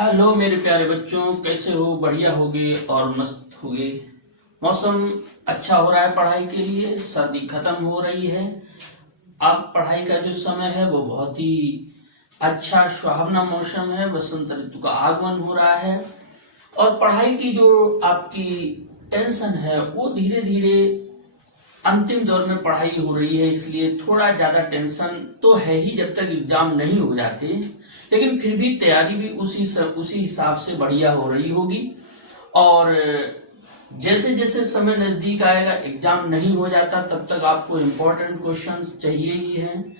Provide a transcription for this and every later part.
Hello मेरे प्यारे बच्चों, कैसे हो? बढ़िया होगे और मस्त होगे। मौसम अच्छा हो रहा है पढ़ाई के लिए, सर्दी खत्म हो रही है। अब पढ़ाई का जो समय है वो बहुत ही अच्छा सुहावना मौसम है। वसंत ऋतु का आगमन हो रहा है और पढ़ाई की जो आपकी टेंशन है वो धीरे धीरे अंतिम दौर में पढ़ाई हो रही है, इसलिए थोड़ा ज्यादा टेंशन तो है ही जब तक एग्जाम नहीं हो जाते। लेकिन फिर भी तैयारी भी उसी हिसाब से बढ़िया हो रही होगी। और जैसे जैसे समय नजदीक आएगा, एग्जाम नहीं हो जाता, तब तक आपको इम्पोर्टेंट क्वेश्चंस चाहिए ही हैं।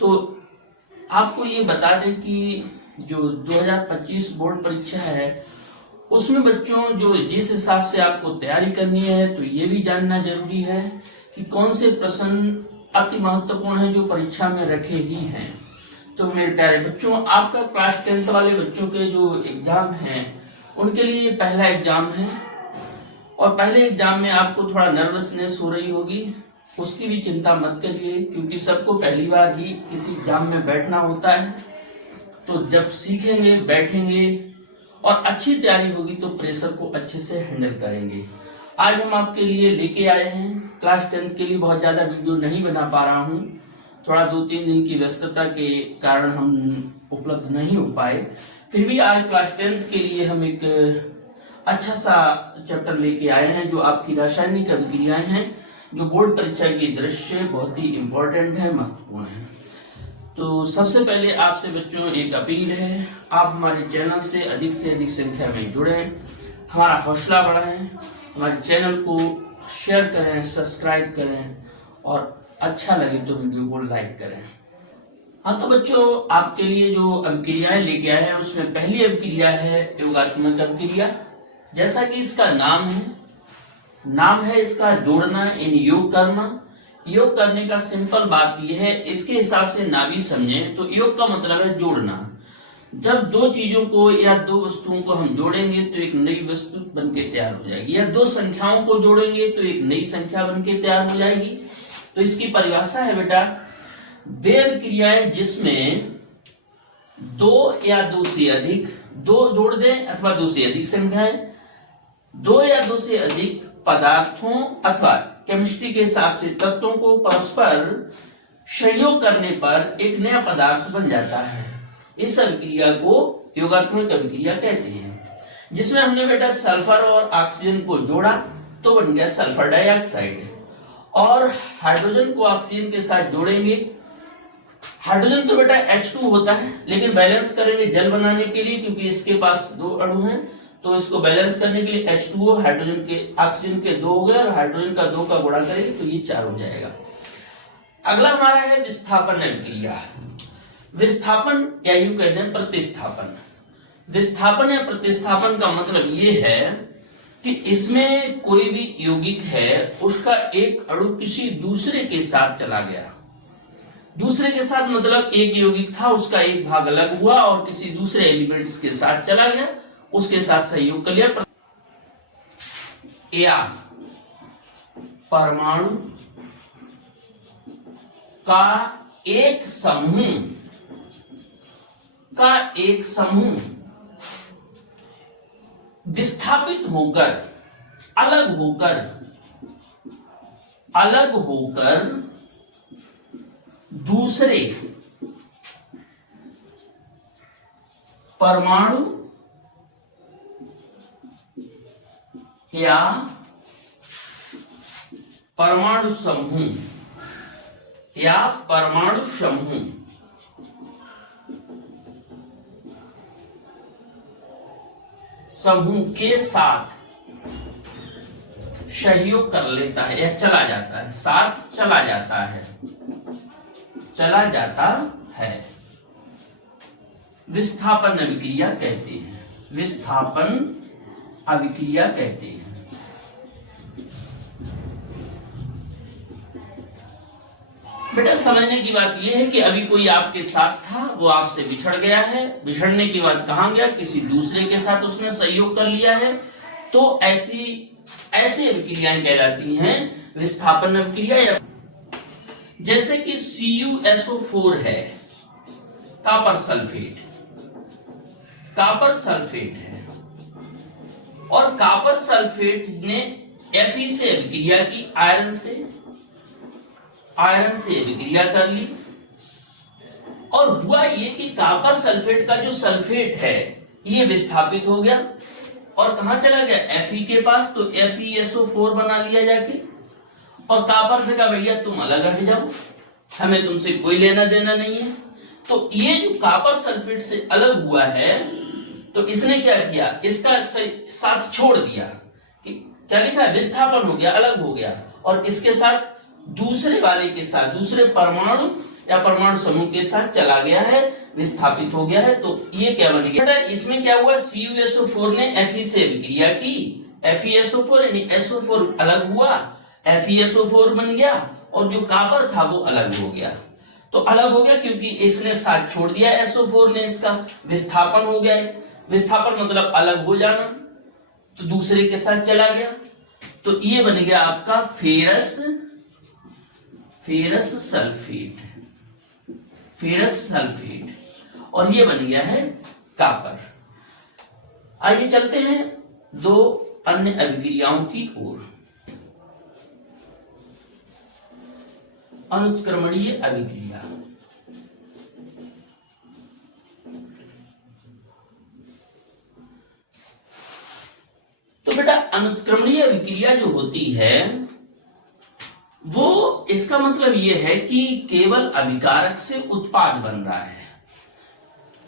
तो आपको ये बता दें कि जो 2025 बोर्ड परीक्षा है उसमें बच्चों जो जिस हिसाब से आपको तैयारी करनी है, तो ये भी जानना जरूरी है कि कौन से प्रश्न अति महत्वपूर्ण है जो परीक्षा में रखे ही हैं। तो मेरे प्यारे बच्चों, आपका क्लास 10th वाले बच्चों के जो एग्जाम हैं उनके लिए ये पहला एग्जाम है और पहले एग्जाम में आपको थोड़ा नर्वसनेस हो रही होगी। उसकी भी चिंता मत करिए, क्योंकि सबको पहली बार ही किसी एग्जाम में बैठना होता है। तो जब सीखेंगे, बैठेंगे और अच्छी तैयारी होगी तो प्रेशर को अच्छे से हैंडल करेंगे। आज हम आपके लिए लेके आए हैं, क्लास 10th के लिए बहुत ज्यादा वीडियो नहीं बना पा रहा हूँ, थोड़ा 2-3 दिन की व्यस्तता के कारण हम उपलब्ध नहीं हो पाए। फिर भी आज क्लास 10th के लिए हम एक अच्छा सा चैप्टर लेके आए हैं जो आपकी रासायनिक अभिक्रियाएं हैं, जो बोर्ड परीक्षा की दृष्टि से बहुत ही इम्पोर्टेंट है, महत्वपूर्ण है। तो सबसे पहले आपसे बच्चों एक अपील है, आप हमारे चैनल से अधिक संख्या में जुड़ें, हमारा हौसला बढ़ाएं, हमारे चैनल को शेयर करें, सब्सक्राइब करें और अच्छा लगे तो वीडियो को लाइक करें। हाँ, तो बच्चों आपके लिए जो अभिक्रियाएं लेके आए हैं उसमें पहली अभिक्रिया है योगात्मक अभिक्रिया। जैसा कि इसका नाम है इसका जोड़ना, इन योग करना। योग करने का सिंपल बात यह है, इसके हिसाब से ना भी समझें तो योग का मतलब है जोड़ना। जब दो चीजों को या दो वस्तुओं को हम जोड़ेंगे तो एक नई वस्तु बनके तैयार हो जाएगी, या दो संख्याओं को जोड़ेंगे तो एक नई संख्या बनके तैयार हो जाएगी। तो इसकी परिभाषा है बेटा, वे अभिक्रियाएं जिसमें दो या दो से अधिक, दो जोड़ दें अथवा दो से अधिक संख्याएं, दो या दो से अधिक पदार्थों अथवा केमिस्ट्री के हिसाब से तत्वों को परस्पर संयोग करने पर एक नया पदार्थ बन जाता है। इस अभिक्रिया को योगात्मक अभिक्रिया कहते हैं। जिसमें हमने बेटा सल्फर और ऑक्सीजन को जोड़ा तो बन गया सल्फर डाइऑक्साइड, और हाइड्रोजन को ऑक्सीजन के साथ जोड़ेंगे। हाइड्रोजन तो बेटा H2 होता है, लेकिन बैलेंस करेंगे जल बनाने के लिए, क्योंकि इसके पास दो अणु हैं, तो इसको बैलेंस करने के लिए H2O हाइड्रोजन के ऑक्सीजन के 2 हो गए और हाइड्रोजन का 2 का गुणा करेंगे तो ये 4 हो जाएगा। अगला हमारा है विस्थापन अभिक्रिया। विस्थापन या यूं कहते हैं प्रतिस्थापन। विस्थापन या प्रतिस्थापन का मतलब ये है कि इसमें कोई भी यौगिक है उसका एक अणु किसी दूसरे के साथ चला गया। दूसरे के साथ मतलब एक यौगिक था, उसका एक भाग अलग हुआ और किसी दूसरे एलिमेंट्स के साथ चला गया, उसके साथ सहयोग कर लिया। या परमाणु का एक समूह विस्थापित होकर अलग होकर दूसरे परमाणु या परमाणु समूह के साथ सहयोग कर लेता है या चला जाता है, साथ चला जाता है। विस्थापन अभिक्रिया कहते हैं, विस्थापन अभिक्रिया कहते हैं। बेटा समझने की बात यह है कि अभी कोई आपके साथ था, वो आपसे बिछड़ गया है, बिछड़ने के बाद कहां गया, किसी दूसरे के साथ उसने सहयोग कर लिया है, तो ऐसी अभिक्रियाएं कहलाती हैं विस्थापन अभिक्रिया। जैसे कि CuSO4 है, कॉपर सल्फेट, कॉपर सल्फेट है और कॉपर सल्फेट ने Fe से अभिक्रिया की, आयरन से अभिक्रिया कर ली और हुआ ये कि कॉपर सल्फेट का जो सल्फेट है ये विस्थापित हो गया और कहां चला गया, Fe के पास। तो FeSO4 बना लिया जाके और कॉपर से कहा भैया तुम अलग हट जाओ, हमें तुमसे कोई लेना देना नहीं है। तो ये जो कॉपर सल्फेट से अलग हुआ है तो इसने क्या किया, इसका साथ छोड़ दिया कि क्या लिखा है, विस्थापन हो गया, अलग हो गया और इसके साथ दूसरे वाले के साथ, दूसरे परमाणु या परमाणु समूह के साथ चला गया है, विस्थापित हो गया है। तो ये क्या बन गया, इसमें क्या हुआ, CuSO4 ने Fe से अभिक्रिया की, FeSO4 यानी SO4 अलग हुआ, FeSO4 बन गया और जो कॉपर था वो अलग हो गया। तो अलग हो गया क्योंकि इसने साथ छोड़ दिया SO4 ने, इसका विस्थापन हो गया। विस्थापन मतलब अलग हो जाना, तो दूसरे के साथ चला गया। तो ये बन गया आपका फेरस सल्फेट और ये बन गया है कॉपर। आइए चलते हैं दो अन्य अभिक्रियाओं की ओर। अनुत्क्रमणीय अभिक्रिया। तो बेटा अनुत्क्रमणीय अभिक्रिया जो होती है वो, इसका मतलब यह है कि केवल अभिकारक से उत्पाद बन रहा है,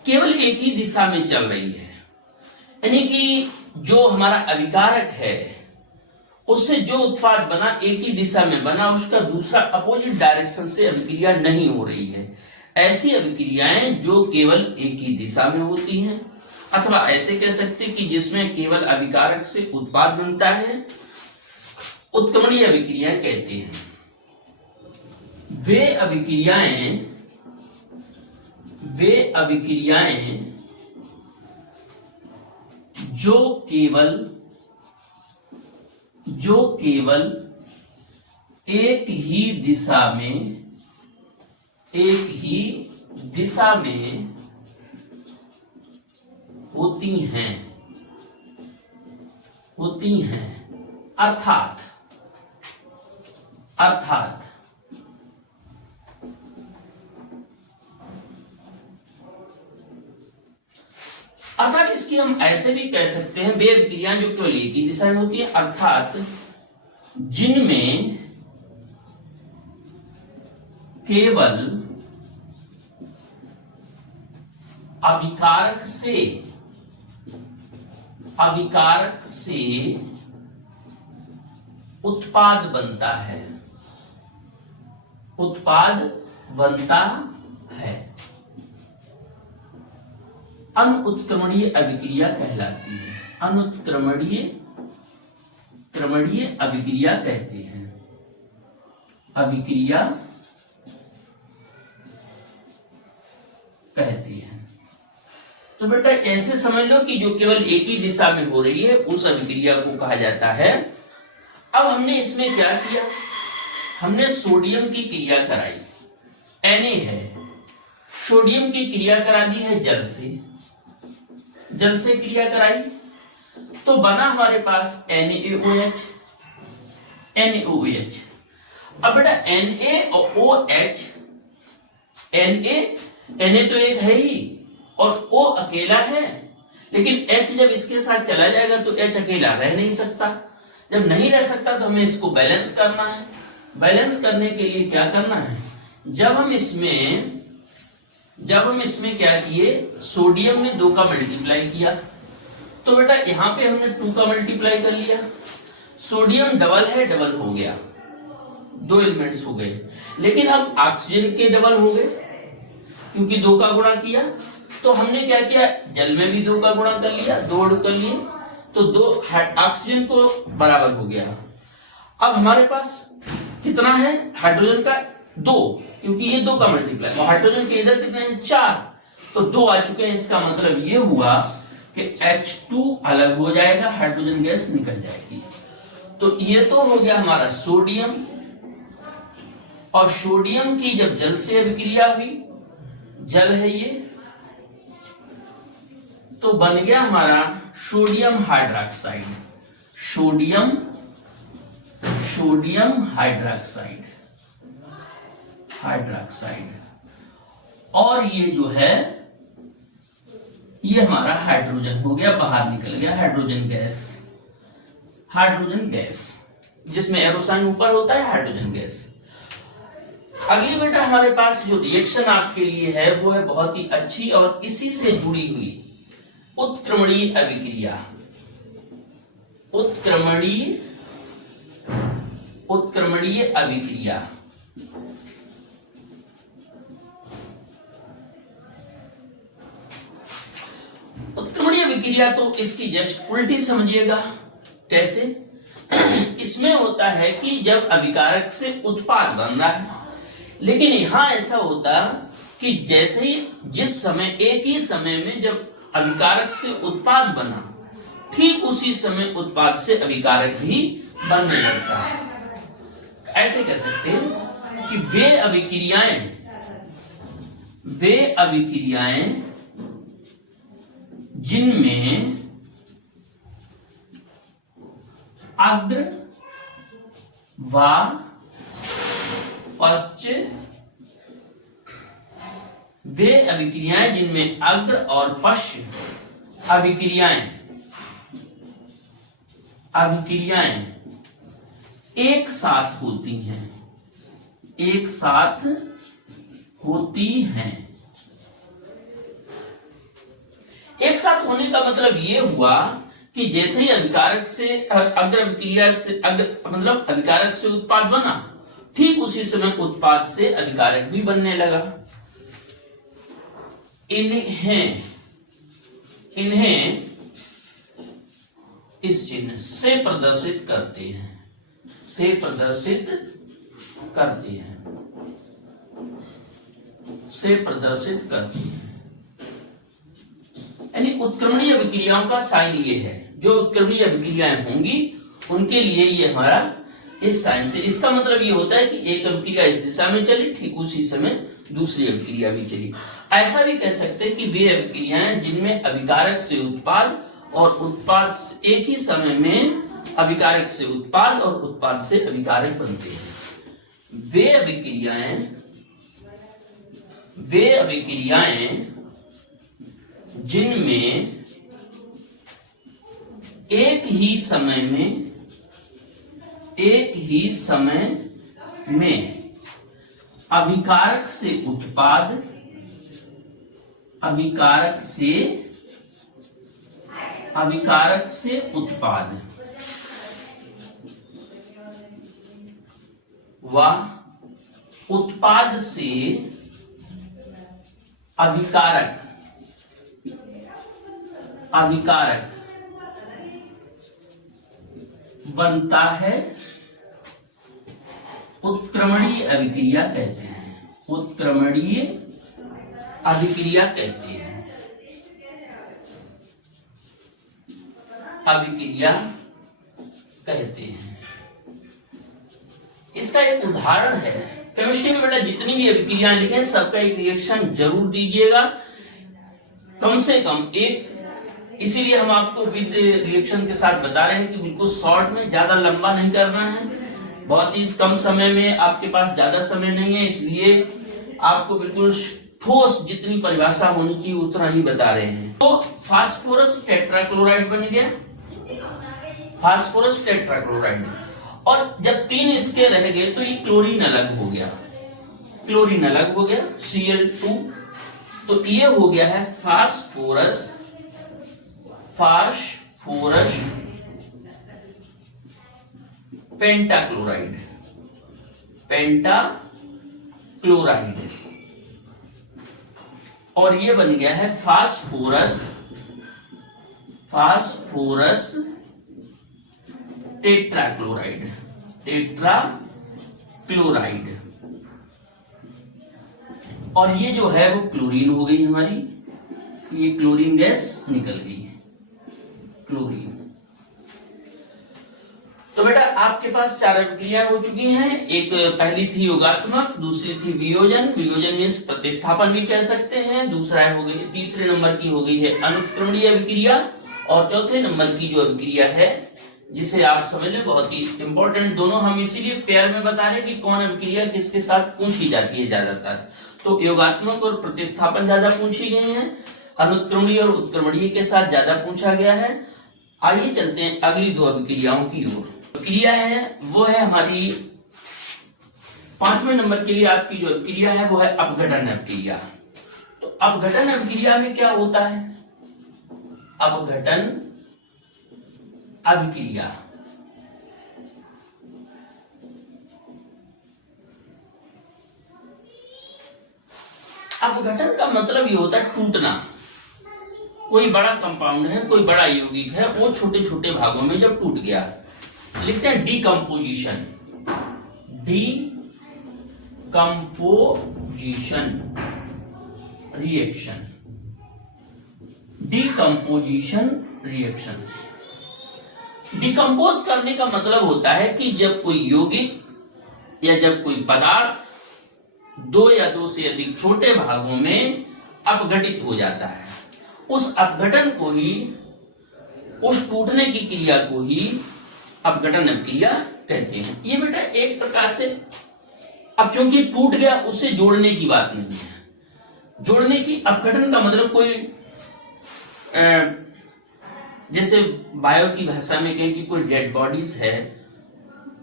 केवल एक ही दिशा में चल रही है। यानी कि जो हमारा अभिकारक है उससे जो उत्पाद बना एक ही दिशा में बना, उसका दूसरा अपोजिट डायरेक्शन से अभिक्रिया नहीं हो रही है। ऐसी अभिक्रियाएं जो केवल एक ही दिशा में होती हैं, अथवा ऐसे कह सकते कि जिसमें केवल अभिकारक से उत्पाद बनता है, उत्क्रमणीय अभिक्रियाएं कहते हैं। वे अभिक्रियाएं जो केवल एक ही दिशा में होती हैं अर्थात इसकी हम ऐसे भी कह सकते हैं, वे अभिक्रियाएं जो केवल एक ही दिशा में होती हैं, अर्थात जिनमें केवल अभिकारक से उत्पाद बनता है, अनुत्क्रमणीय अभिक्रिया कहलाती है। अनुत्क्रमणीय अभिक्रिया कहते हैं। तो बेटा ऐसे समझ लो कि जो केवल एक ही दिशा में हो रही है उस अभिक्रिया को कहा जाता है। अब हमने इसमें क्या किया, हमने सोडियम की क्रिया कराई, Na है, सोडियम की क्रिया करा दी है जल से क्रिया कराई तो बना हमारे पास NaOH। अब बेटा Na और OH, Na तो एक है ही और O अकेला है, लेकिन H जब इसके साथ चला जाएगा तो H अकेला रह नहीं सकता। जब नहीं रह सकता तो हमें इसको बैलेंस करना है। बैलेंस करने के लिए क्या करना है, जब हम इसमें क्या किए, सोडियम में 2 का मल्टीप्लाई किया तो बेटा यहां पे हमने 2 का मल्टीप्लाई कर लिया। सोडियम डबल है, डबल हो गया, 2 एलिमेंट्स हो गए। लेकिन अब ऑक्सीजन के डबल हो गए क्योंकि 2 का गुणा किया। तो हमने क्या किया, जल में भी 2 का गुणा कर लिया, 2 कर लिए तो 2 ऑक्सीजन को बराबर हो गया। अब हमारे पास कितना है हाइड्रोजन का, 2, क्योंकि ये 2 का मल्टीप्लाई, और हाइड्रोजन के इधर कितने हैं, 4, तो 2 आ चुके हैं। इसका मतलब ये हुआ कि H2 अलग हो जाएगा, हाइड्रोजन गैस निकल जाएगी। तो ये तो हो गया हमारा सोडियम, और सोडियम की जब जल से अभिक्रिया हुई, जल है ये, तो बन गया हमारा सोडियम हाइड्रोक्साइड, सोडियम हाइड्रोक्साइड, और ये जो है ये हमारा हाइड्रोजन हो गया, बाहर निकल गया हाइड्रोजन गैस, जिसमें एरोसाइन ऊपर होता है, हाइड्रोजन गैस। अगली बेटा हमारे पास जो रिएक्शन आपके लिए है वो है बहुत ही अच्छी और इसी से जुड़ी हुई उत्क्रमणीय अभिक्रिया। उत्क्रमणीय अभिक्रिया तो इसकी जस्ट उल्टी समझिएगा। कैसे? इसमें होता है कि जब अभिकारक से उत्पाद बन रहा है, लेकिन यहां ऐसा होता कि जैसे ही जिस समय एक ही समय में जब अभिकारक से उत्पाद बना, ठीक उसी समय उत्पाद से अभिकारक भी बनने लगता है। ऐसे कह सकते हैं कि वे अभिक्रियाएं जिनमें अग्र व पश्च, वे अभिक्रियाएं जिनमें अग्र और पश्च अभिक्रियाएं एक साथ होती हैं, एक साथ होने का मतलब ये हुआ कि जैसे ही अभिकारक से अग्र अभिक्रिया से मतलब अभिकारक से उत्पाद बना, ठीक उसी समय उत्पाद से अभिकारक भी बनने लगा। इन्हें इस चिन्ह से प्रदर्शित करते हैं, यानी उत्क्रमणीय अभिक्रियाओं का साइन ये है। जो उत्क्रमणीय अभिक्रियाएं होंगी उनके लिए ये हमारा इस साइन से, इसका मतलब ये होता है कि एक अभिक्रिया इस दिशा में चली, ठीक उसी समय दूसरी अभिक्रिया भी चली। ऐसा भी कह सकते हैं कि वे अभिक्रियाएं जिनमें अभिकारक से उत्पाद और उत्पाद एक ही समय में अभिकारक से उत्पाद और उत्पाद से अभिकारक बनते हैं, वे अभिक्रियाएं जिनमें एक ही समय में अभिकारक से उत्पाद व उत्पाद से अभिकारक बनता है, उत्क्रमणीय अभिक्रिया कहते हैं। इसका एक उदाहरण है, केमिस्ट्री में बेटा जितनी भी अभिक्रियाएं लिखे सबका एक रिएक्शन जरूर दीजिएगा, कम से कम एक। इसीलिए हम आपको विद रिएक्शन के साथ बता रहे हैं कि बिल्कुल शॉर्ट में, ज्यादा लंबा नहीं करना है, बहुत ही कम समय में, आपके पास ज्यादा समय नहीं है, इसलिए आपको बिल्कुल ठोस जितनी परिभाषा होनी चाहिए उतना ही बता रहे हैं। तो फास्फोरस टेट्राक्लोराइड बन गया, फास्फोरस टेट्राक्लोराइड, और जब 3 इसके रह गए तो ये क्लोरीन अलग हो गया, Cl2, तो ये हो गया है फास्फोरस पेंटाक्लोराइड, और ये बन गया है फास्फोरस टेट्राक्लोराइड, और ये जो है वो क्लोरीन हो गई हमारी, ये क्लोरीन गैस निकल गई है, क्लोरीन। तो बेटा आपके पास 4 अभिक्रियाएं हो चुकी हैं। एक पहली थी योगात्मक, दूसरी थी वियोजन, वियोजन में प्रतिस्थापन भी कह सकते हैं। दूसरा हो गई, तीसरे नंबर की हो गई है अनुत्क्रमणीय अभिक्रिया, और चौथे नंबर की जो अभिक्रिया है जिसे आप समझ लें बहुत ही इंपॉर्टेंट, दोनों हम इसीलिए पेयर में बता रहे हैं कि कौन अभिक्रिया किसके साथ पूछी जाती है ज्यादातर। तो योगात्मक और प्रतिस्थापन ज्यादा पूछी गई है, अनुत्क्रमणीय और उत्क्रमणीय के साथ ज्यादा पूछा गया है। आइए चलते हैं अगली 2 अभिक्रियाओं की ओर। क्रिया है वो है हमारी 5वें नंबर के लिए आपकी जो अभिक्रिया है वो है अपघटन अभिक्रिया। तो अपघटन अभिक्रिया में क्या होता है? अपघटन अभिक्रिया अपघटन का मतलब ये होता है टूटना। कोई बड़ा कंपाउंड है, कोई बड़ा यौगिक है, वो छोटे छोटे भागों में जब टूट गया, लिखते हैं decomposition. Decomposition reaction, decomposition reactions. Decompose करने का मतलब होता है कि जब कोई यौगिक या जब कोई पदार्थ 2 या 2 से अधिक छोटे भागों में अपघटित हो जाता है, उस अपघटन को ही, उस टूटने की क्रिया को ही अपघटन अभिक्रिया कहते हैं। ये बेटा एक प्रकार से, अब चूंकि टूट गया उससे जोड़ने की बात नहीं है। जोड़ने की, अपघटन का मतलब कोई जैसे बायो की भाषा में कहें कि कोई डेड बॉडीज है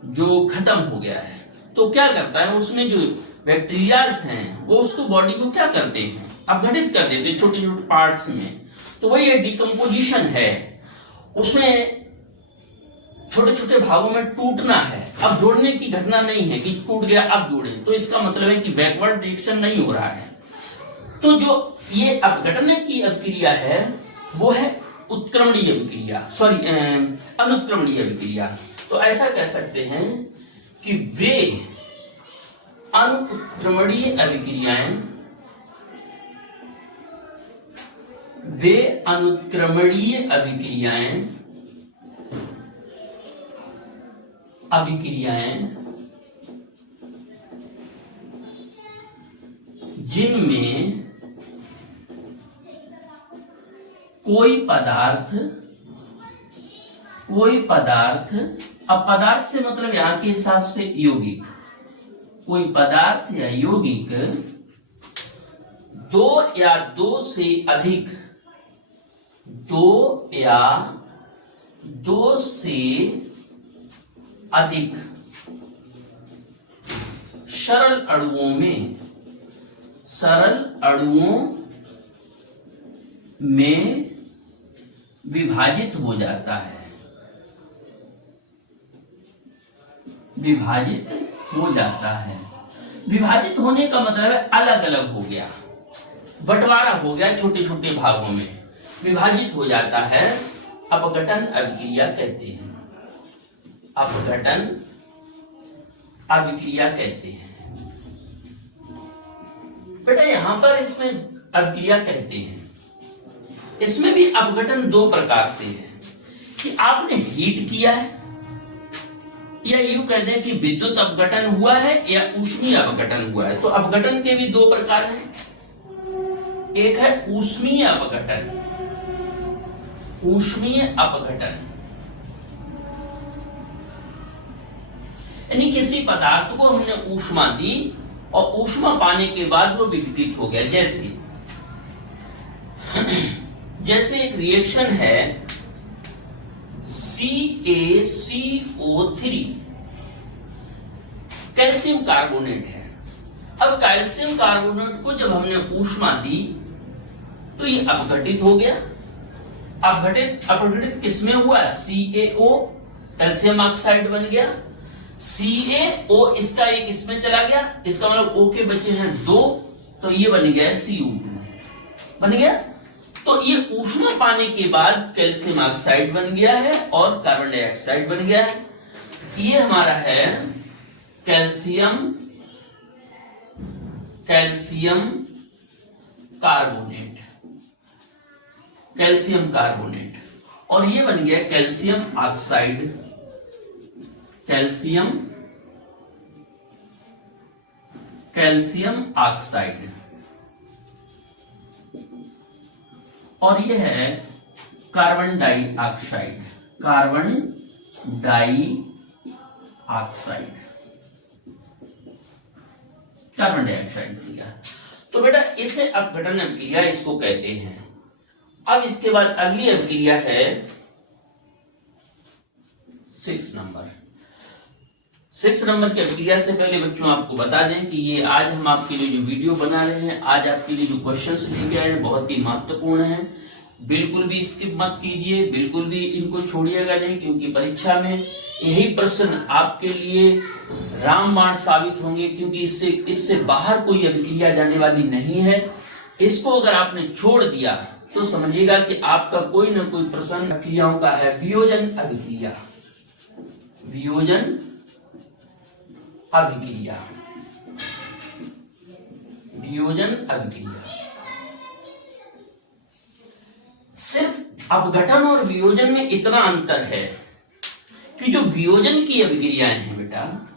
जो खत्म हो गया है, तो क्या करता है उसमें जो बैक्टीरियाज हैं वो उसको बॉडी को क्या करते हैं, अपघटित कर देते हैं छोटे छोटे पार्ट्स में। तो वही ये डिकम्पोजिशन है, उसमें छोटे छोटे भागों में टूटना है। अब जोड़ने की घटना नहीं है कि टूट गया अब जोड़े, तो इसका मतलब है कि बैकवर्ड रिएक्शन नहीं हो रहा है। तो जो ये अपघटन की अभिक्रिया है वो है उत्क्रमणीय अभिक्रिया, सॉरी अनुत्क्रमणीय अभिक्रिया। तो ऐसा कह सकते हैं कि वे अनुत्क्रमणीय अभिक्रियाएं, वे अनुत्क्रमणीय अभिक्रियाएं जिनमें कोई पदार्थ, अब पदार्थ से मतलब यहां के हिसाब से यौगिक, कोई पदार्थ या यौगिक 2 या 2 से अधिक, 2 या 2 से अधिक सरल अणुओं में विभाजित हो जाता है, विभाजित हो जाता है। विभाजित होने का मतलब है अलग अलग हो गया, बंटवारा हो गया छोटे छोटे भागों में, विभाजित हो जाता है, अपघटन अभिक्रिया कहते हैं, अपघटन अभिक्रिया कहते हैं। बेटा यहां पर इसमें अभिक्रिया कहते हैं, इसमें भी अपघटन 2 प्रकार से है कि आपने हीट किया है, या यूं कहते हैं कि विद्युत अपघटन हुआ है या ऊष्मीय अपघटन हुआ है। तो अपघटन के भी 2 प्रकार हैं, एक है ऊष्मीय अपघटन, ऊष्मीय अपघटन यानी किसी पदार्थ को हमने ऊष्मा दी और ऊष्मा पाने के बाद वो विघटित हो गया। जैसे एक रिएक्शन है CaCO3, कैल्शियम कार्बोनेट है। अब कैल्शियम कार्बोनेट को जब हमने ऊष्मा दी तो ये अपघटित हो गया। अपघटित किसमें हुआ? CaO, कैल्शियम ऑक्साइड बन गया। CaO इसका एक इसमें चला गया, इसका मतलब O के बचे हैं 2, तो ये बन गया CO2 बन गया। तो ये ऊष्मा पाने के बाद कैल्शियम ऑक्साइड बन गया है और कार्बन डाइऑक्साइड बन गया है। ये हमारा है कैल्शियम कार्बोनेट, कैल्शियम कार्बोनेट, और ये बन गया कैल्शियम ऑक्साइड कैल्शियम ऑक्साइड, और यह है कार्बन डाइऑक्साइड अभिक्रिया। तो बेटा इसे अपघटन अभिक्रिया इसको कहते हैं। अब इसके बाद अगली अभिक्रिया है 6 नंबर। 6 नंबर की अभिक्रिया से पहले बच्चों आपको बता दें कि ये आज हम आपके लिए जो वीडियो बना रहे हैं, आज आपके लिए जो क्वेश्चंस लेके आए हैं बहुत ही महत्वपूर्ण है। बिल्कुल भी स्किप मत कीजिए, बिल्कुल भी इनको छोड़िएगा नहीं, क्योंकि परीक्षा में यही प्रश्न आपके लिए रामबाण साबित होंगे, क्योंकि इससे बाहर कोई अभिक्रिया जाने वाली नहीं है। इसको अगर आपने छोड़ दिया तो समझिएगा कि आपका कोई ना कोई प्रश्न अभिक्रियाओं का है। वियोजन अभिक्रिया, सिर्फ अपघटन और वियोजन में इतना अंतर है कि जो वियोजन की अभिक्रियाएं हैं बेटा,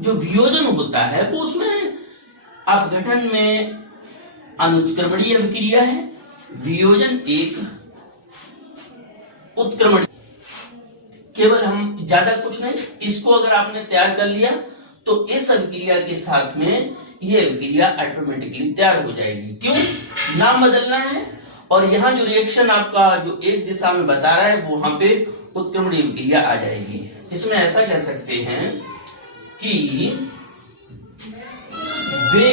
जो वियोजन होता है वो उसमें अपघटन में अनुत्क्रमणीय अभिक्रिया है, वियोजन एक उत्क्रमणीय। केवल हम ज्यादा कुछ नहीं, इसको अगर आपने तैयार कर लिया तो इस अभिक्रिया के साथ में ये अभिक्रिया ऑटोमेटिकली तैयार हो जाएगी। क्यों? नाम बदलना है, और यहाँ जो रिएक्शन आपका जो एक दिशा में बता रहा है वो वहां पे उत्क्रमणीय अभिक्रिया आ जाएगी। इसमें ऐसा कह सकते हैं कि वे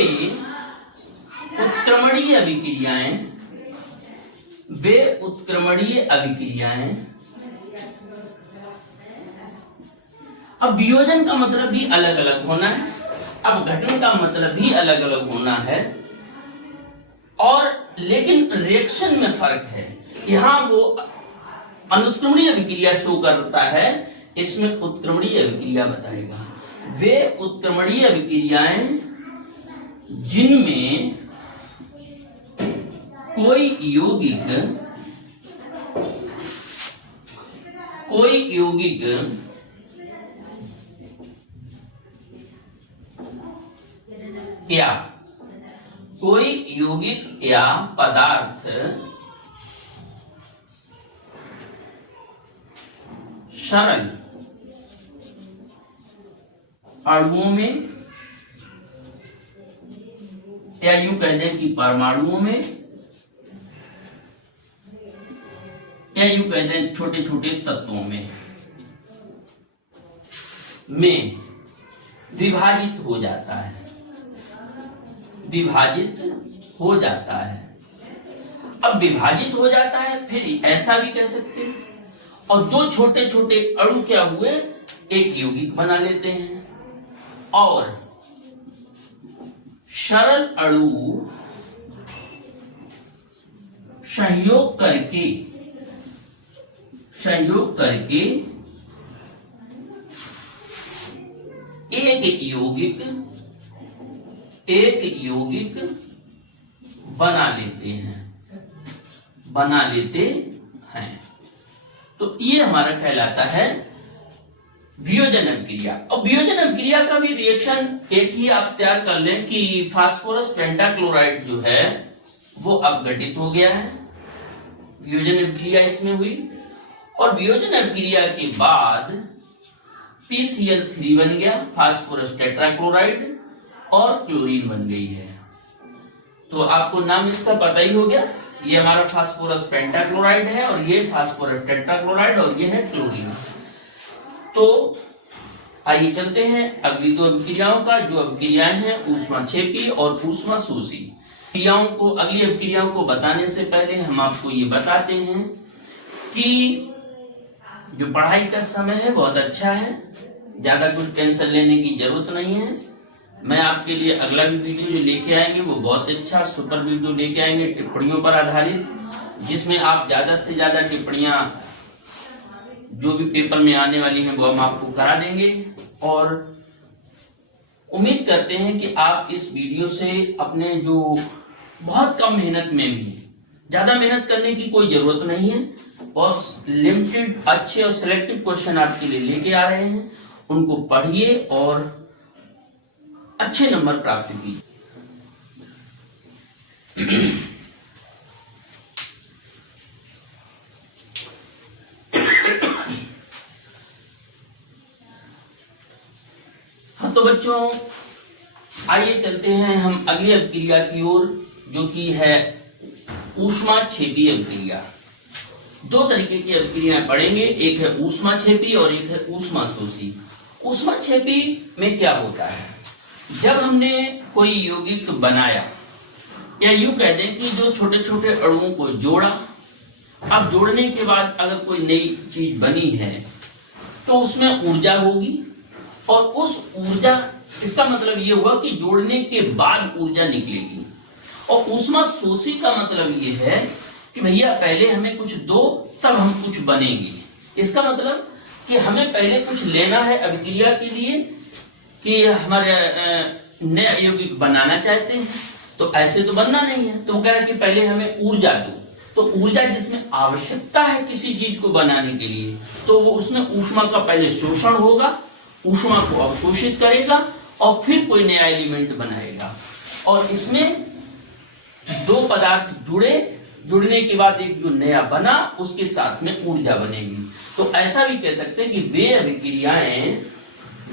उत्क्रमणीय अभिक्रियाएं अब वियोजन का मतलब भी अलग अलग होना है, अपघटन का मतलब भी अलग अलग होना है, और लेकिन रिएक्शन में फर्क है। यहां वो अनुत्क्रमणीय अभिक्रिया शो करता है, इसमें उत्क्रमणीय अभिक्रिया बताएगा। वे उत्क्रमणीय अभिक्रियाएं जिनमें कोई यौगिक या पदार्थ सरल अणुओं में, या यूं कह दें कि परमाणुओं में, या यूं कह दें छोटे छोटे तत्वों में विभाजित हो जाता है। अब विभाजित हो जाता है, फिर ऐसा भी कह सकते हैं, और दो छोटे छोटे अणु क्या हुए, एक यौगिक बना लेते हैं, और सरल अणु संयोग करके एक यौगिक बना लेते हैं। तो ये हमारा कहलाता है वियोजन अभिक्रिया। और वियोजन अभिक्रिया का भी रिएक्शन एक ही आप तैयार कर लें कि फास्फोरस पेंटाक्लोराइड जो है वो अपघटित हो गया है, वियोजन अभिक्रिया इसमें हुई, और वियोजन अभिक्रिया के बाद PCl3 बन गया, फास्फोरस टेट्राक्लोराइड, और क्लोरीन बन गई है। तो आपको नाम इसका पता ही हो गया, ये हमारा फास्फोरस पेंटाक्लोराइड है, और ये फास्फोरस टेट्राक्लोराइड, और ये है क्लोरीन। तो आइए चलते हैं अगली दो अभिक्रियाओं का, जो अभिक्रियाएं हैं ऊष्माक्षेपी और ऊष्माशोषी। अगली अभिक्रियाओं को बताने से पहले हम आपको ये बताते हैं कि जो पढ़ाई का समय है बहुत अच्छा है, ज्यादा कुछ टेंशन लेने की जरूरत नहीं है। मैं आपके लिए अगला भी वीडियो जो लेके आएंगे वो बहुत अच्छा सुपर वीडियो लेके आएंगे, टिप्पणियों पर आधारित, जिसमें आप ज्यादा से ज्यादा टिप्पणियां जो भी पेपर में आने वाली हैं वो हम आपको करा देंगे। और उम्मीद करते हैं कि आप इस वीडियो से अपने जो बहुत कम मेहनत में भी, ज्यादा मेहनत करने की कोई जरूरत नहीं है, बस लिमिटेड अच्छे और सिलेक्टिव क्वेश्चन आपके लिए लेके आ रहे हैं, उनको पढ़िए और अच्छे नंबर प्राप्त कीजिए। हाँ तो बच्चों, आइए चलते हैं हम अगली अभिक्रिया की ओर, जो कि है ऊष्माक्षेपी अभिक्रिया। दो तरीके की अभिक्रियाएं पढ़ेंगे, एक है ऊष्माक्षेपी और एक है ऊष्माशोषी। ऊष्माक्षेपी में क्या होता है, जब हमने कोई यौगिक बनाया, या यूं कह दें कि जो छोटे छोटे अणुओं को जोड़ा, अब जोड़ने के बाद अगर कोई नई चीज बनी है तो उसमें ऊर्जा होगी, और उस ऊर्जा, इसका मतलब ये हुआ कि जोड़ने के बाद ऊर्जा निकलेगी। और ऊष्माशोषी का मतलब ये है कि भैया पहले हमें कुछ दो तब हम कुछ बनेंगे। इसका मतलब कि हमें पहले कुछ लेना है अभिक्रिया के लिए, कि हमारे नया यौगिक बनाना चाहते हैं, तो ऐसे तो बनना नहीं है, तो वो कह रहा है कि पहले हमें ऊर्जा दो। तो ऊर्जा जिसमें आवश्यकता है किसी चीज को बनाने के लिए, तो वो उसमें ऊष्मा का पहले शोषण होगा, ऊष्मा को अवशोषित करेगा और फिर कोई नया एलिमेंट बनाएगा। और इसमें दो पदार्थ जुड़ने के बाद एक जो नया बना उसके साथ में ऊर्जा बनेगी। तो ऐसा भी कह सकते हैं कि वे अभिक्रियाएं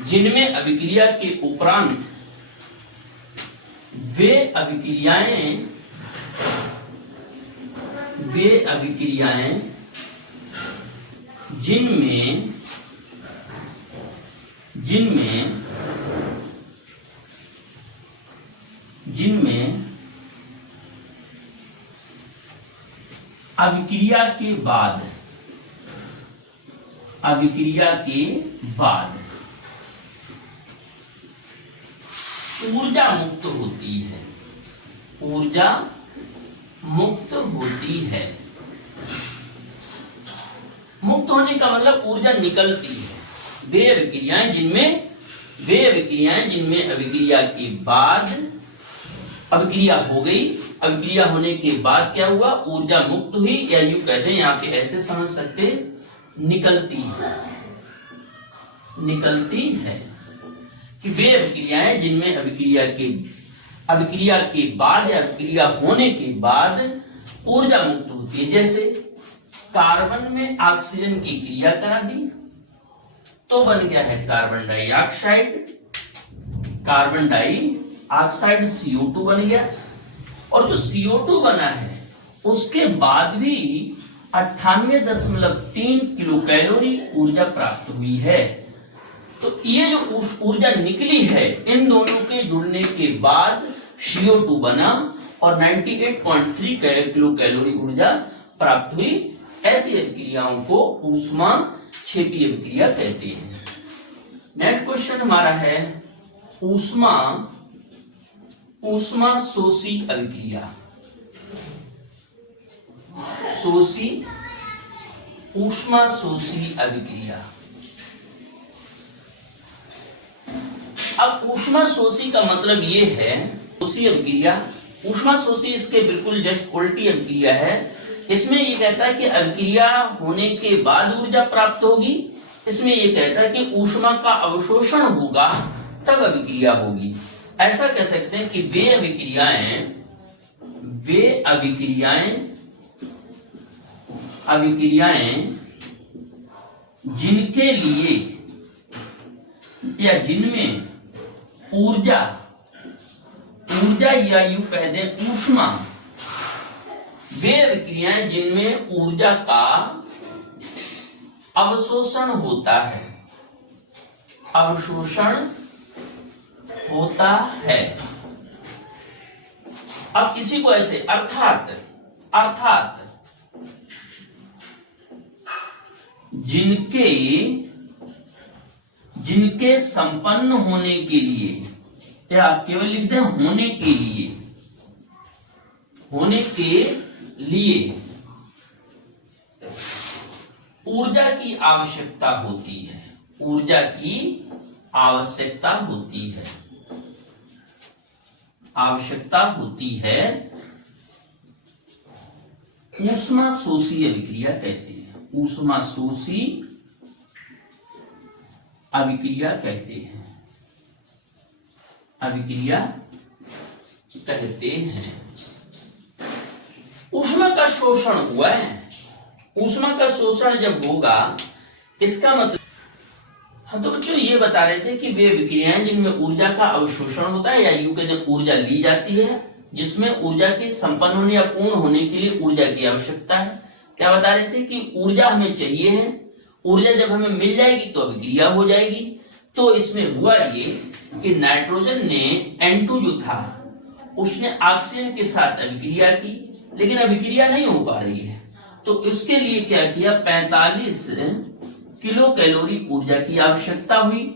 जिनमें अभिक्रिया के उपरांत वे अभिक्रियाएं जिनमें अभिक्रिया के बाद ऊर्जा मुक्त होती है। मुक्त होने का मतलब ऊर्जा निकलती है। वे अभिक्रियाएं जिनमें अभिक्रिया के बाद अभिक्रिया हो गई, अभिक्रिया होने के बाद क्या हुआ, ऊर्जा मुक्त हुई, या यूं कहते हैं, यहाँ पे ऐसे समझ सकते, निकलती है कि वे अभिक्रियाएं जिनमें अभिक्रिया के बाद या अभिक्रिया होने के बाद ऊर्जा मुक्त होती है। जैसे कार्बन में ऑक्सीजन की क्रिया करा दी तो बन गया है कार्बन डाइऑक्साइड, CO2 बन गया, और जो CO2 बना है उसके बाद भी 98.3 किलो कैलोरी ऊर्जा प्राप्त हुई है। तो ये जो ऊर्जा निकली है, इन दोनों के जुड़ने के बाद CO2 बना और 98.3 किलो कैलोरी ऊर्जा प्राप्त हुई। ऐसी अभिक्रियाओं को ऊष्माक्षेपी अभिक्रिया कहते हैं। नेक्स्ट क्वेश्चन हमारा है ऊष्माशोषी अभिक्रिया। ऊष्माशोषी अभिक्रिया। अब ऊष्माशोषी का मतलब ये है, शोषी अभिक्रिया, ऊष्माशोषी इसके बिल्कुल जस्ट उल्टी अभिक्रिया है। इसमें ये कहता है कि अभिक्रिया होने के बाद ऊर्जा प्राप्त होगी, इसमें ये कहता है कि ऊष्मा का अवशोषण होगा तब अभिक्रिया होगी। ऐसा कह सकते हैं कि वे अभिक्रियाएं जिनके लिए या जिनमें ऊर्जा या यूं कह दें ऊष्मा, वे अभिक्रियाएं जिनमें ऊर्जा का अवशोषण होता है। अब इसी को ऐसे अर्थात जिनके संपन्न होने के लिए, या केवल लिख दें होने के लिए ऊर्जा की आवश्यकता होती है, ऊष्माशोषी अभिक्रिया कहते हैं। ऊष्माशोषी अभिक्रिया कहते हैं, अभिक्रिया कहते हैं। ऊष्मा का शोषण हुआ है, ऊष्मा का शोषण जब होगा इसका मतलब, हाँ तो बच्चों ये बता रहे थे कि वे विक्रियाएं जिनमें ऊर्जा का अवशोषण होता है या यूं कहते हैं ऊर्जा ली जाती है, जिसमें ऊर्जा के संपन्न होने या पूर्ण होने के लिए ऊर्जा की आवश्यकता है। क्या बता रहे थे कि ऊर्जा हमें चाहिए है, ऊर्जा जब हमें मिल जाएगी तो अभिक्रिया हो जाएगी। तो इसमें हुआ ये कि नाइट्रोजन ने N2 जो था उसने ऑक्सीजन के साथ अभिक्रिया की, लेकिन अभिक्रिया नहीं हो पा रही है, तो इसके लिए क्या किया, 45 किलो कैलोरी ऊर्जा की आवश्यकता हुई।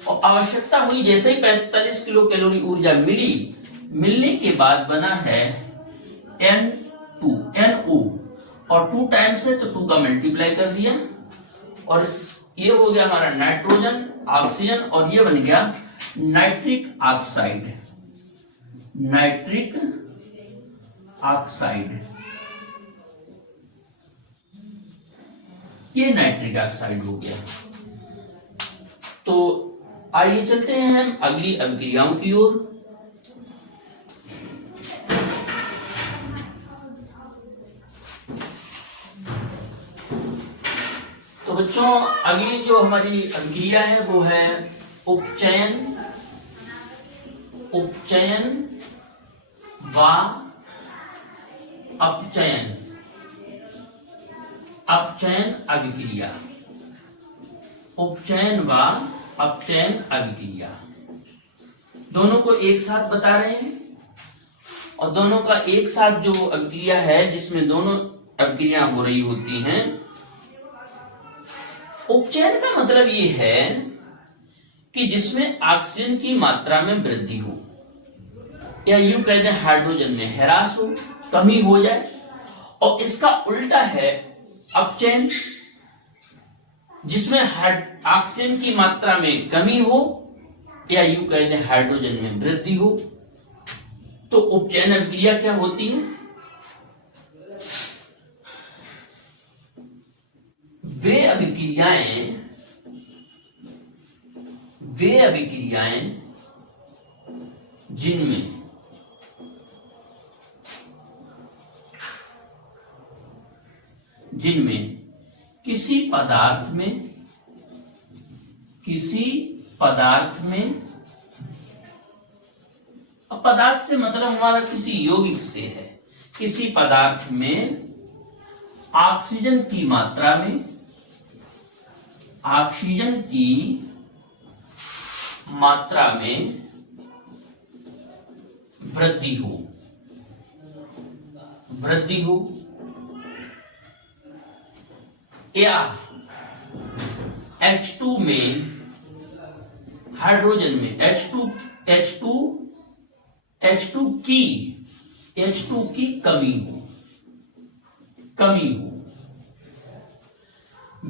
और आवश्यकता हुई जैसे ही 45 किलो कैलोरी ऊर्जा मिली, मिलने के बाद बना है N2 NO, और 2 टाइम्स है तो 2 का मल्टीप्लाई कर दिया, और ये हो गया हमारा नाइट्रोजन ऑक्सीजन, और ये बन गया नाइट्रिक ऑक्साइड, नाइट्रिक ऑक्साइड, ये नाइट्रिक ऑक्साइड हो गया। तो आइए चलते हैं हम अगली अभिक्रियाओं की ओर। तो बच्चों अगली जो हमारी अभिक्रिया है वो है उपचयन, उपचयन व अपचयन, अपचयन अभिक्रिया, उपचयन व अपचयन अभिक्रिया, दोनों को एक साथ बता रहे हैं। और दोनों का एक साथ जो अभिक्रिया है जिसमें दोनों अभिक्रिया हो रही होती हैं, उपचयन का मतलब ये है कि जिसमें ऑक्सीजन की मात्रा में वृद्धि हो, या यूं कहते हैं हाइड्रोजन में ह्रास हो, कमी हो जाए। और इसका उल्टा है अपचयन, जिसमें ऑक्सीजन की मात्रा में कमी हो, या यूं कहते हैं हाइड्रोजन में वृद्धि हो। तो उपचयन अभिक्रिया क्या होती है, वे अभिक्रियाएं जिनमें किसी पदार्थ में अब पदार्थ से मतलब हमारा किसी यौगिक से है, किसी पदार्थ में ऑक्सीजन की मात्रा में वृद्धि हो, या H2 में, हाइड्रोजन में H2 की कमी हो।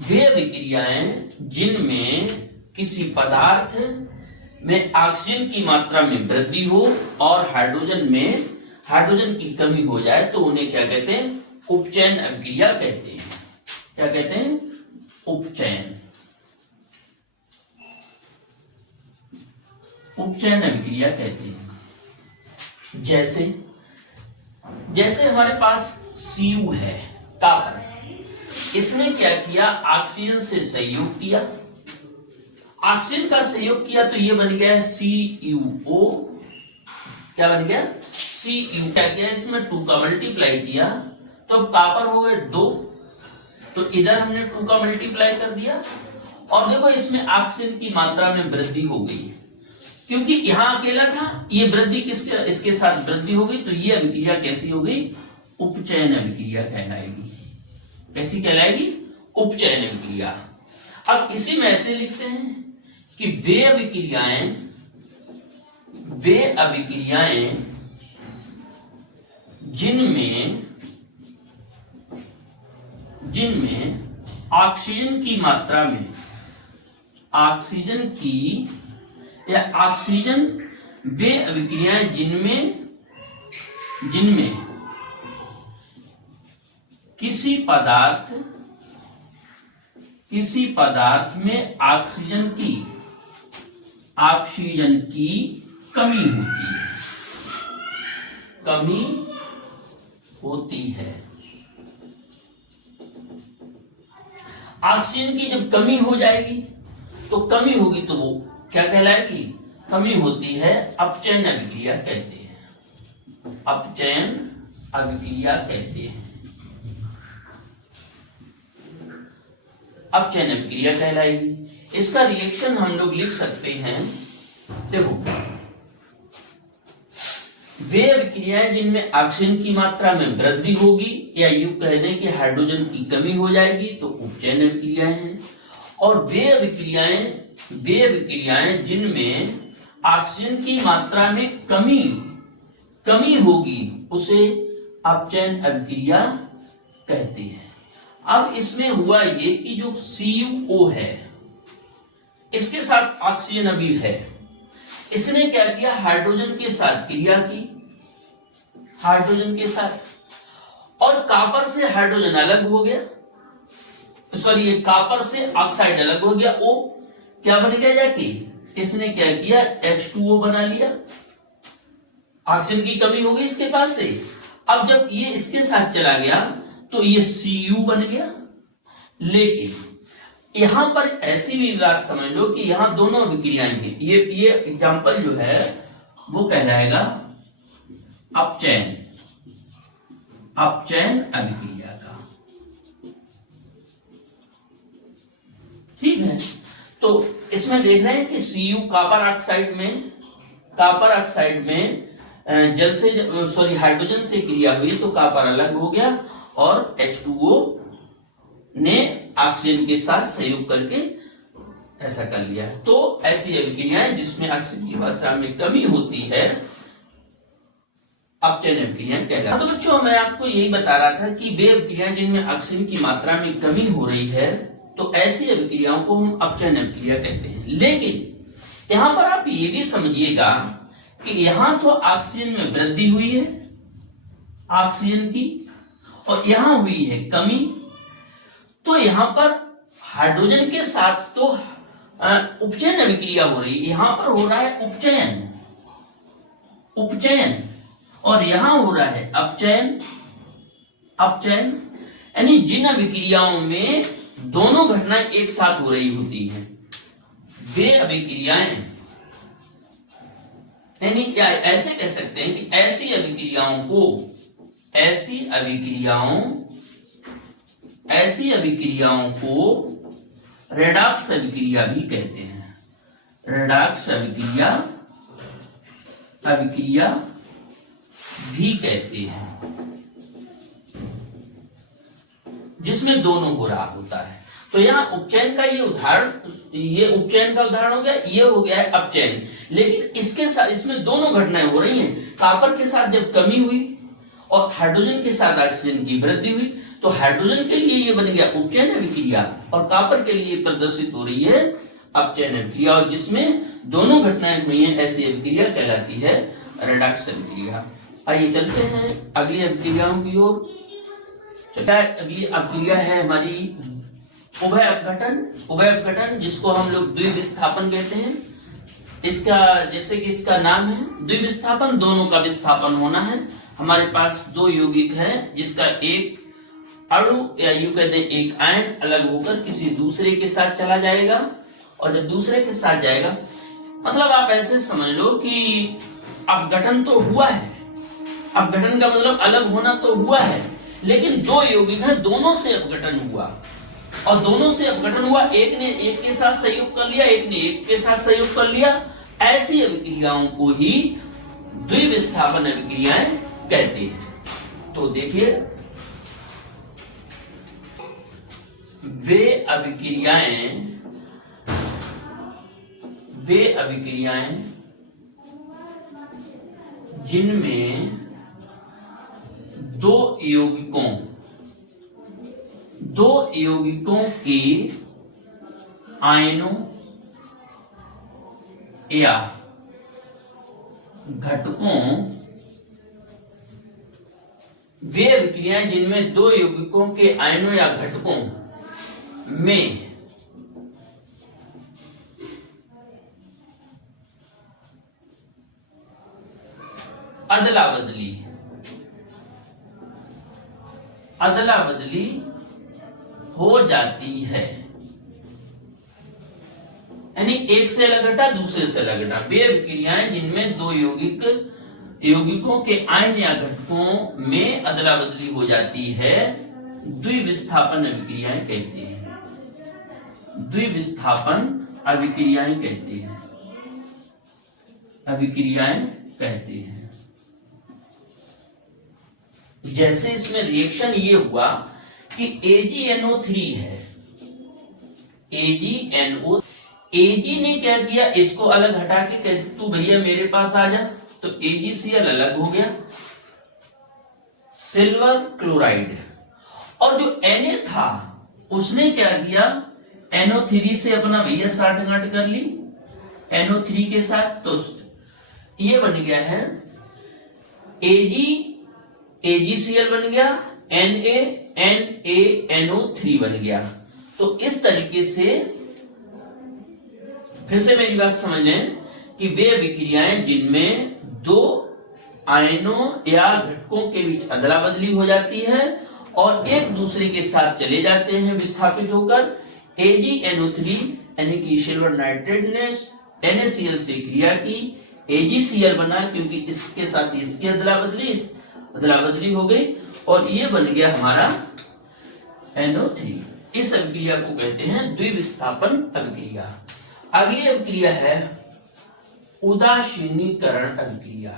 वे अभिक्रियाएं जिनमें किसी पदार्थ में ऑक्सीजन की मात्रा में वृद्धि हो और हाइड्रोजन की कमी हो जाए, तो उन्हें क्या कहते हैं, उपचयन अभिक्रिया कहते हैं। क्या कहते हैं, उपचयन अभिक्रिया कहते हैं। जैसे हमारे पास Cu है, कॉपर, इसने क्या किया, ऑक्सीजन से सहयोग किया, ऑक्सीजन का सहयोग किया तो ये बन गया CuO। क्या बन गया, Cu। क्या किया, इसमें 2 का मल्टीप्लाई किया तो अब कॉपर हो गए 2, तो इधर हमने 2 का मल्टीप्लाई कर दिया, और देखो इसमें ऑक्सीजन की मात्रा में वृद्धि हो गई, क्योंकि यहां अकेला था, ये वृद्धि इसके साथ वृद्धि हो गई, तो ये अभिक्रिया कैसी हो गई, उपचयन अभिक्रिया कहलाएगी। कैसी कहलाएगी, उपचयन अभिक्रिया। अब इसी में ऐसे लिखते हैं कि वे अभिक्रियाएं जिनमें ऑक्सीजन की मात्रा में वे अभिक्रियाएं जिनमें किसी पदार्थ किसी पदार्थ में ऑक्सीजन की कमी होती है। ऑक्सीजन की जब कमी हो जाएगी तो कमी होगी तो वो क्या कहलाएगी? कमी होती है, अपचयन अभिक्रिया कहते हैं। अपचयन अभिक्रिया कहते हैं, अपचयन अभिक्रिया कहलाएगी। इसका रिएक्शन हम लोग लिख सकते हैं, देखो, वे अभिक्रियाएं जिनमें ऑक्सीजन की मात्रा में वृद्धि होगी या यूं कह दें कि हाइड्रोजन की कमी हो जाएगी तो उपचयन अभिक्रियाएं हैं। और वे अभिक्रियाएं जिनमें ऑक्सीजन की मात्रा में कमी होगी उसे अपचयन अभिक्रिया कहते हैं। अब इसमें हुआ ये कि जो CuO है इसके साथ ऑक्सीजन अभी है, इसने क्या किया? हाइड्रोजन के साथ क्रिया की, हाइड्रोजन के साथ, और कॉपर से हाइड्रोजन अलग हो गया, सॉरी ये कॉपर से ऑक्साइड अलग हो गया, O क्या बन गया? जाके इसने क्या किया? H2O बना लिया। ऑक्सीजन की कमी हो गई इसके पास से। अब जब ये इसके साथ चला गया तो ये Cu बन गया। लेकिन यहां पर ऐसी भी बात समझ लो कि यहां दोनों अभिक्रियाएं हैं। ये एग्जांपल जो है वो कहलाएगा अपचयन अभिक्रिया का। ठीक है, तो इसमें देख रहे हैं कि Cu कॉपर ऑक्साइड में जल से सॉरी हाइड्रोजन से क्रिया हुई तो कॉपर अलग हो गया और H2O ने ऑक्सीजन के साथ संयोग करके ऐसा कर लिया। तो ऐसी अभिक्रियाएं जिसमें ऑक्सीजन की मात्रा में कमी होती है अपचयन अभिक्रियाएं कहलाती हैं। तो बच्चों मैं आपको यही बता रहा था कि वे अभिक्रियाएं जिनमें ऑक्सीजन की मात्रा में कमी हो रही है तो ऐसी अभिक्रियाओं को हम अपचयन अभिक्रिया कहते हैं। लेकिन यहां पर आप ये भी समझिएगा कि यहां तो ऑक्सीजन में वृद्धि हुई है ऑक्सीजन की, और यहां हुई है कमी। तो यहां पर हाइड्रोजन के साथ तो उपचयन अभिक्रिया हो रही है, यहां पर हो रहा है उपचयन, और यहां हो रहा है अपचयन। यानी जिन अभिक्रियाओं में दोनों घटनाएं एक साथ हो रही होती हैं वे अभिक्रियाएं, यानी ऐसे कह सकते हैं कि ऐसी अभिक्रियाओं को रेडॉक्स अभिक्रिया भी कहते हैं। रेडॉक्स अभिक्रिया भी कहते हैं, जिसमें दोनों हो रहा होता है। तो यहाँ उपचयन का ये उपचयन का उदाहरण हो गया, ये हो गया है अपचयन। लेकिन इसके साथ इसमें दोनों घटनाएं हो रही हैं। कॉपर के साथ जब कमी हुई और हाइड्रोजन के साथ ऑक्सीजन की वृद्धि हुई तो हाइड्रोजन के लिए ये बन गया उपचयन अभिक्रिया और कॉपर के लिए प्रदर्शित हो रही है अपचयन अभिक्रिया, और जिसमें दोनों घटनाएं हुई हैं ऐसी अभिक्रिया कहलाती है रेडॉक्स अभिक्रिया। आइए चलते हैं अगली अभिक्रियाओं की ओर। अगली अभिक्रिया है हमारी उभय अपघटन, जिसको हम लोग द्विविस्थापन कहते हैं। इसका जैसे कि इसका नाम है द्विविस्थापन, दोनों का विस्थापन होना है। हमारे पास दो यौगिक हैं जिसका एक अणु या यूं कहते हैं एक आयन अलग होकर किसी दूसरे के साथ चला जाएगा, और जब दूसरे के साथ जाएगा मतलब आप ऐसे समझ लो कि अपघटन तो हुआ है, अपघटन का मतलब अलग होना तो हुआ है, लेकिन दो यौगिक हैं, दोनों से अपघटन हुआ, और दोनों से अपघटन हुआ, एक ने एक के साथ संयोग कर लिया, एक ने एक के साथ संयोग कर लिया। ऐसी अभिक्रियाओं को ही द्विविस्थापन अभिक्रियाएं कहते हैं। तो देखिए वे अभिक्रियाएं जिनमें दो यौगिकों के आयनों या घटकों, वे अभिक्रियाएं जिनमें दो यौगिकों के आयनों या घटकों में अदला बदली हो जाती है, यानी एक से अलग घटा दूसरे से अलग घटा। वे अभिक्रियाएं जिनमें दो यौगिकों के आयन या घटकों में अदला बदली हो जाती है द्विविस्थापन अभिक्रियाएं कहते हैं। द्विविस्थापन अभिक्रियाएं कहते हैं। जैसे इसमें रिएक्शन ये हुआ कि AgNO3 है, Ag ने क्या किया, इसको अलग हटा के कहते तू भैया मेरे पास आ जा, तो AgCl अलग हो गया, सिल्वर क्लोराइड। और जो Na था उसने क्या किया, NO3 से अपना भैया साठगांठ कर ली NO3 के साथ, तो ये बन गया है AgCl बन गया, NaNO3 बन गया। तो इस तरीके से फिर से मेरी बात समझ लें कि वे अभिक्रियाएं जिनमें दो आयनों या घटकों के बीच अदला बदली हो जाती है और एक दूसरे के साथ चले जाते हैं विस्थापित होकर, AgNO3 यानी कि सिल्वर नाइट्रेट ने NaCl से क्रिया की, AgCl बना क्योंकि इसके साथ इसकी अदला बदली हो गई और ये बन गया हमारा NO3। इस अभिक्रिया को कहते हैं द्विविस्थापन अभिक्रिया। अगली अभिक्रिया है उदासीनीकरण अभिक्रिया।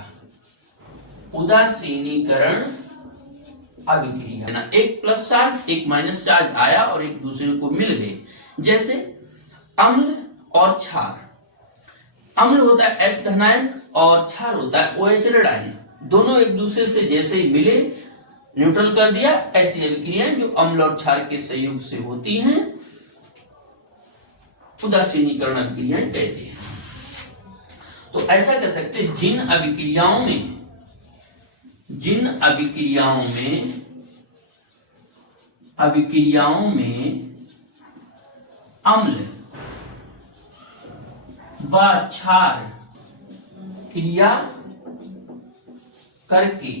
एक प्लस चार्ज एक माइनस चार्ज आया और एक दूसरे को मिल गए। जैसे अम्ल और क्षार, अम्ल होता है H धनायन और क्षार होता है OH ऋण आयन। दोनों एक दूसरे से जैसे ही मिले न्यूट्रल कर दिया। ऐसी अभिक्रियाएं जो अम्ल और क्षार के संयोग से होती हैं उदासीनीकरण अभिक्रियाएं कहते हैं। तो ऐसा कह सकते हैं जिन अभिक्रियाओं में अम्ल व क्षार क्रिया करके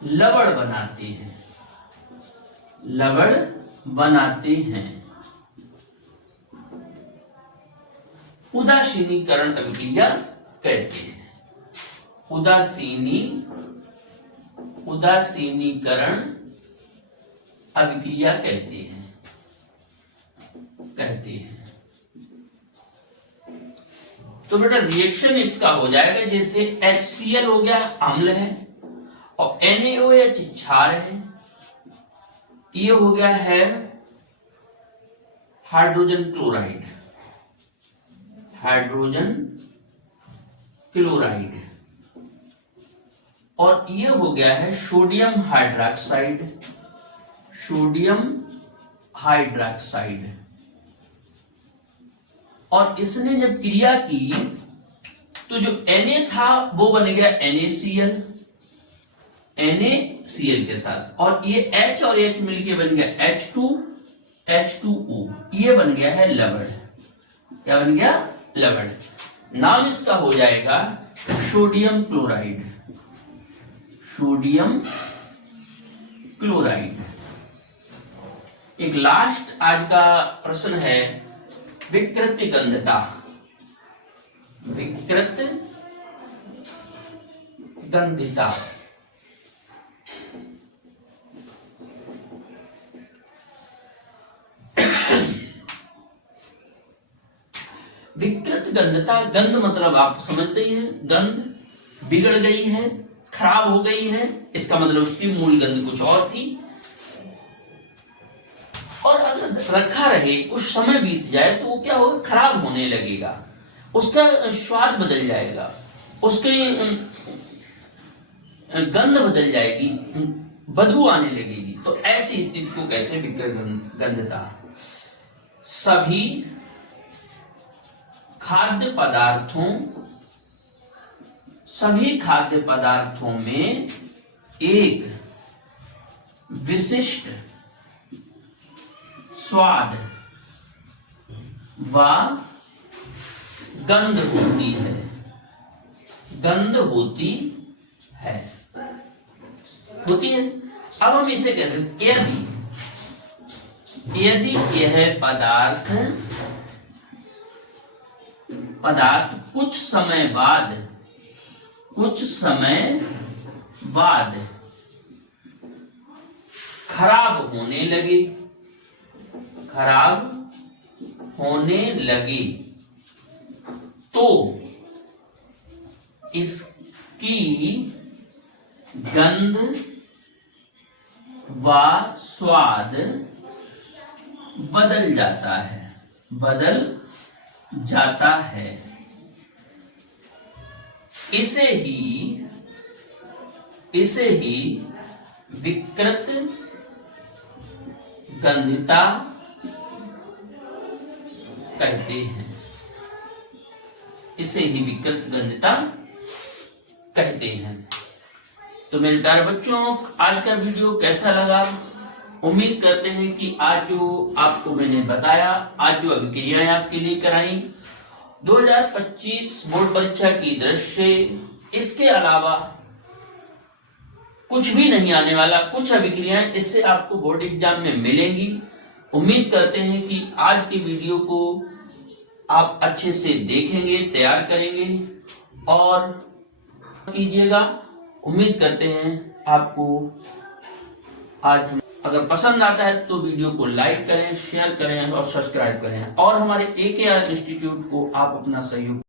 लवण बनाते हैं उदासीनीकरण अभिक्रिया कहते हैं। उदासीनीकरण अभिक्रिया कहते हैं। तो बेटा रिएक्शन इसका हो जाएगा जैसे HCl हो गया अम्ल है और NaOH क्षार है, ये हो गया है हाइड्रोजन क्लोराइड और ये हो गया है सोडियम हाइड्रॉक्साइड। और इसने जब क्रिया की तो जो Na था वो बन गया NaCl के साथ और ये H और H मिलके बन गया H2O, ये बन गया है लवण। क्या बन गया? लवण। नाम इसका हो जाएगा सोडियम क्लोराइड। एक लास्ट आज का प्रश्न है विकृत गंधता। विकृत गंधता, गंध मतलब आप समझते ही हैं, गंध बिगड़ गई है, खराब हो गई है, इसका मतलब उसकी मूल गंध कुछ और थी और अगर रखा रहे कुछ समय बीत जाए तो वो क्या होगा, खराब होने लगेगा, उसका स्वाद बदल जाएगा, उसकी गंध बदल जाएगी, बदबू आने लगेगी। तो ऐसी स्थिति को कहते हैं विकृत गंधता। सभी खाद्य पदार्थों में एक विशिष्ट स्वाद व गंध गंध होती है। अब हम इसे कैसे, यदि यह पदार्थ कुछ समय बाद खराब होने लगे तो इसकी गंध व स्वाद बदल जाता है। इसे ही विकृत गंधिता कहते हैं। तो मेरे प्यारे बच्चों, आज का वीडियो कैसा लगा? उम्मीद करते हैं कि आज जो आपको मैंने बताया, आज जो अभिक्रियाएं आपके लिए कराई 2025 बोर्ड परीक्षा की दृष्टि से, इसके अलावा कुछ भी नहीं आने वाला, कुछ अभिक्रियाएं इससे आपको बोर्ड एग्जाम में मिलेंगी। उम्मीद करते हैं कि आज की वीडियो को आप अच्छे से देखेंगे, तैयार करेंगे और कीजिएगा। उम्मीद करते हैं आपको आज अगर पसंद आता है तो वीडियो को लाइक करें, शेयर करें और सब्सक्राइब करें, और हमारे AKR इंस्टीट्यूट को आप अपना सहयोग